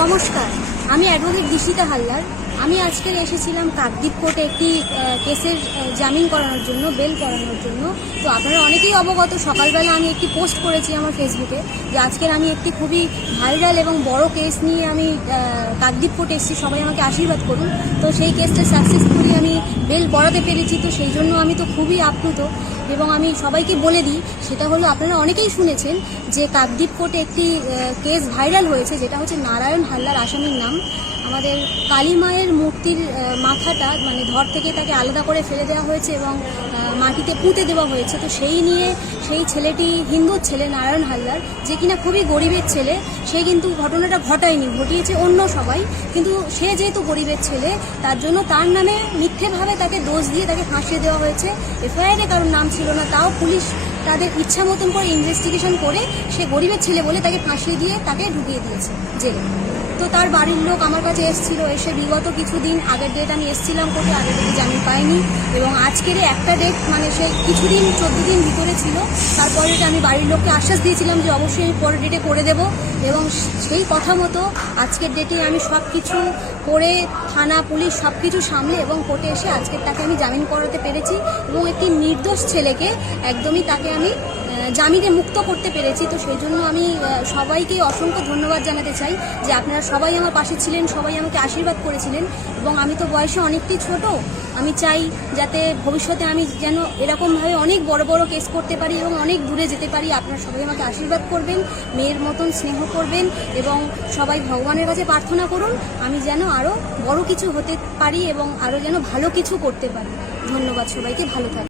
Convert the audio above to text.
নমস্কার, আমি অ্যাডভোকেট দিশিতা হালদার। আমি আজকে এসেছিলাম কাকদ্বীপ কোর্টে একটি কেসের জামিন করানোর জন্য, বেল করানোর জন্য। তো আপনারা অনেকেই অবগত, সকালবেলা আমি একটি পোস্ট করেছি আমার ফেসবুকে যে আজকের আমি একটি খুবই ভাইরাল এবং বড় কেস নিয়ে আমি কাকদ্বীপ কোর্টে এসেছি, সবাই আমাকে আশীর্বাদ করুন। তো সেই কেসটা সাকসেসফুলি আমি বেল করাতে পেরেছি, তো সেই জন্য আমি তো খুবই আপ্লুত। এবং আমি সবাইকে বলে দিই, সেটা হলো আপনারা অনেকেই শুনেছেন যে কাকদ্বীপ কোর্টে একটি কেস ভাইরাল হয়েছে, যেটা হচ্ছে নারায়ণ হালদার আসামির নাম। আমাদের কালী মায়ের মূর্তির মাথাটা মানে ধর থেকে তাকে আলাদা করে ফেলে দেওয়া হয়েছে এবং মাটিতে পুঁতে দেওয়া হয়েছে। তো সেই নিয়ে সেই ছেলেটি হিন্দুর ছেলে নারায়ণ হালদার, যে কিনা খুবই গরিবের ছেলে, সে কিন্তু ঘটনাটা ঘটায়নি, ঘটিয়েছে অন্য সবাই। কিন্তু সে যেহেতু গরিবের ছেলে, তার জন্য তার নামে মিথ্যেভাবে তাকে দোষ দিয়ে তাকে ফাঁসিয়ে দেওয়া হয়েছে। এফআইআরে কারোর নাম ছিল না, তাও পুলিশ তাদের ইচ্ছা মতন করে ইনভেস্টিগেশন করে সে গরিবের ছেলে বলে তাকে ফাঁসিয়ে দিয়ে তাকে ঢুকিয়ে দিয়েছে জেলে। তো তার বাড়ির লোক আমার কাছে এসেছিল, এসে বিগত কিছুদিন আগের ডেট আমি এসেছিলাম কোর্টে, আগের ডেটে জামিন পাইনি এবং আজকের একটা ডেট মানে সে কিছুদিন 14 দিন ভিতরে ছিল। তারপরে আমি বাড়ির লোককে আশ্বাস দিয়েছিলাম যে অবশ্যই আমি পরের ডেটে করে দেব, এবং সেই কথা মতো আজকের ডেটে আমি সব কিছু করে থানা পুলিশ সব কিছু সামলে এবং কোর্টে এসে আজকের তাকে আমি জামিন করাতে পেরেছি এবং একটি নির্দোষ ছেলেকে একদমই তাকে আমি জামিনে মুক্ত করতে পেরেছি। তো সেই জন্য আমি সবাইকে অসংখ্য ধন্যবাদ জানাতে চাই যে আপনারা সবাই আমার পাশে ছিলেন, সবাই আমাকে আশীর্বাদ করেছিলেন। এবং আমি তো বয়সে অনেকটাই ছোট, আমি চাই যাতে ভবিষ্যতে আমি যেন এরকমভাবে অনেক বড় বড় কেস করতে পারি এবং অনেক দূরে যেতে পারি। আপনারা সবাই আমাকে আশীর্বাদ করবেন, মেয়ের মতন স্নেহ করবেন এবং সবাই ভগবানের কাছে প্রার্থনা করুন আমি যেন আরও বড় কিছু হতে পারি এবং আরও যেন ভালো কিছু করতে পারি। ধন্যবাদ সবাইকে, ভালো থাকবেন।